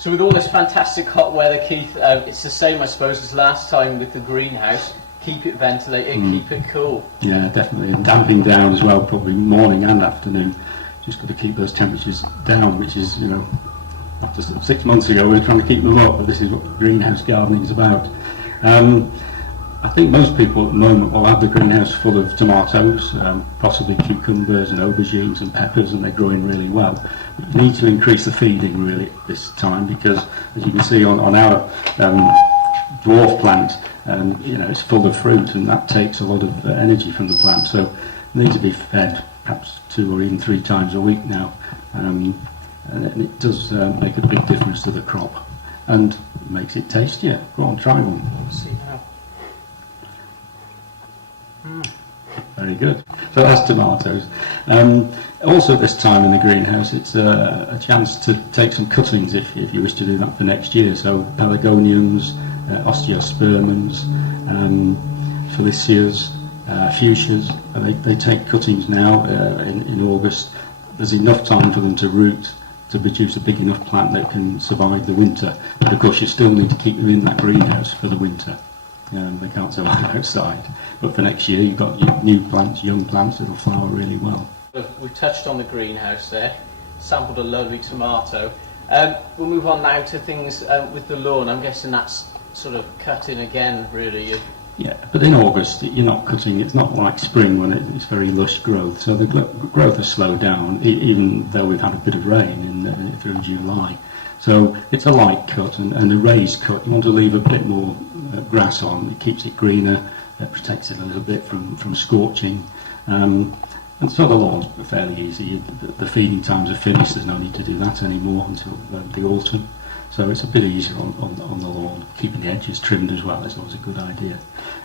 So with all this fantastic hot weather, Keith, it's the same, I suppose, as last time with the greenhouse. Keep it ventilated, keep it cool. Yeah, definitely, and damping down as well, probably morning and afternoon. Just got to keep those temperatures down, which is, you know, after 6 months ago we were trying to keep them up, but this is what greenhouse gardening is about. I think most people at the moment will have the greenhouse full of tomatoes, possibly cucumbers and aubergines and peppers, and they're growing really well. You need to increase the feeding really at this time, because as you can see on our dwarf plant, you know, it's full of fruit, and that takes a lot of energy from the plant, so it needs to be fed perhaps 2 or even 3 times a week now, and it does make a big difference to the crop and makes it tastier. Go on, try one. Let's see now. Very good. So that's tomatoes. Also this time in the greenhouse, it's a chance to take some cuttings if you wish to do that for next year. So pelargoniums, osteospermums, felicias, fuchsias, they take cuttings now in August. There's enough time for them to root to produce a big enough plant that can survive the winter. But of course you still need to keep them in that greenhouse for the winter. They can't survive outside. But for next year you've got new plants, young plants that'll flower really well. We've touched on the greenhouse there, sampled a lovely tomato. We'll move on now to things with the lawn. I'm guessing that's sort of cutting again, really. Yeah, but in August you're not cutting. It's not like spring when it's very lush growth. So the growth has slowed down, even though we've had a bit of rain through July. So it's a light cut and a raised cut. You want to leave a bit more grass on. It keeps it greener, protects it a little bit from scorching. And so the lawn's fairly easy. The feeding times are finished. There's no need to do that anymore until the autumn. So it's a bit easier on the lawn. Keeping the edges trimmed as well is always a good idea.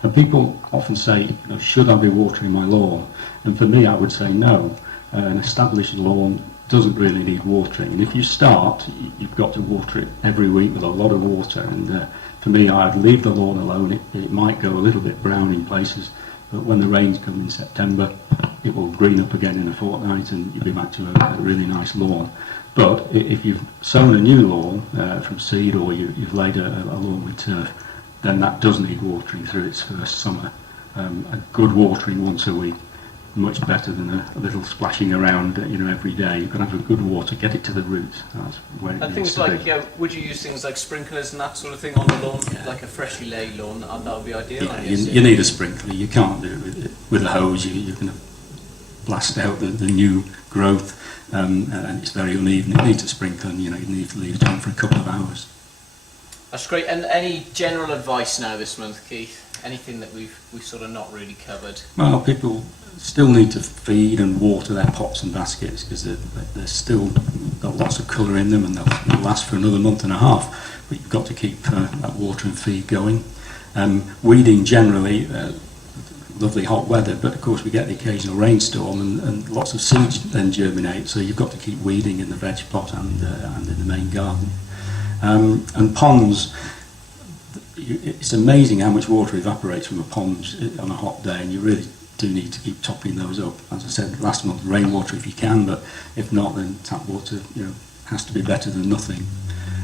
And people often say, you know, should I be watering my lawn? And for me, I would say no. An established lawn doesn't really need watering. And if you start, you've got to water it every week with a lot of water. And for me, I'd leave the lawn alone. It might go a little bit brown in places, but when the rains come in September, it will green up again in a fortnight and you'll be back to a really nice lawn. But if you've sown a new lawn from seed, or you've laid a lawn with turf, then that does need watering through its first summer. A good watering once a week, much better than a little splashing around, you know, every day. You've got to have a good water, get it to the roots. That's where it and needs things to like, be. would you use things like sprinklers and that sort of thing on the lawn, like a freshly laid lawn? That would be ideal. Yeah, you need a sprinkler. You can't do it with a hose. You're going to blast out the new growth, and it's very uneven. It needs a sprinkler, and you need to leave it on for a couple of hours. That's great. And any general advice now this month, Keith? Anything that we've sort of not really covered? Well, people still need to feed and water their pots and baskets, because they're still got lots of colour in them, and they'll last for another month and a half. But you've got to keep that water and feed going. Weeding generally, lovely hot weather, but of course we get the occasional rainstorm, and lots of seeds then germinate. So you've got to keep weeding in the veg plot and in the main garden. And ponds. It's amazing how much water evaporates from a pond on a hot day, and you really do need to keep topping those up. As I said last month, rainwater if you can, but if not, then tap water, has to be better than nothing.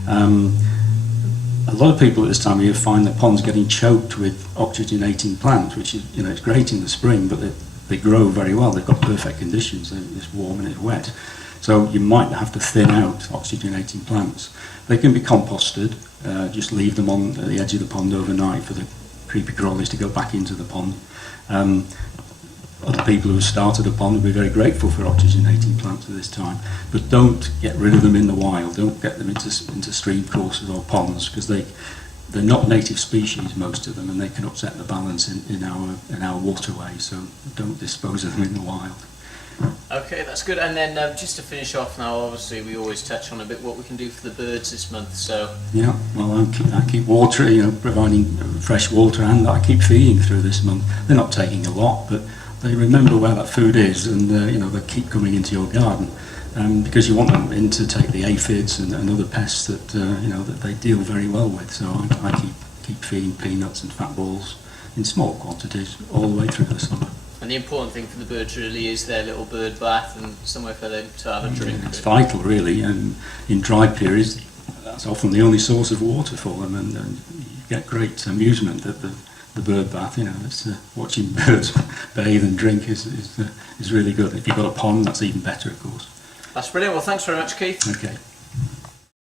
A lot of people at this time of year find the ponds getting choked with oxygenating plants, which is, it's great in the spring, but they grow very well. They've got perfect conditions. It's warm and it's wet. So you might have to thin out oxygenating plants. They can be composted. Just leave them on the edge of the pond overnight for the creepy crawlies to go back into the pond. Other people who have started a pond will be very grateful for oxygenating plants at this time, but don't get rid of them in the wild. Don't get them into stream courses or ponds, because they're not native species, most of them, and they can upset the balance in our waterways. So don't dispose of them in the wild. Okay, that's good. And then just to finish off now, obviously we always touch on a bit what we can do for the birds this month. So yeah, well, I keep watering, providing fresh water, and I keep feeding through this month. They're not taking a lot, but they remember where that food is, and they keep coming into your garden, because you want them in to take the aphids and other pests that that they deal very well with. So I keep feeding peanuts and fat balls in small quantities all the way through the summer. And the important thing for the birds really is their little bird bath and somewhere for them to have a drink. It's vital, really, and in dry periods, that's often the only source of water for them, and you get great amusement at the bird bath. You know, it's, watching birds bathe and drink is really good. If you've got a pond, that's even better, of course. That's brilliant. Well, thanks very much, Keith. Okay.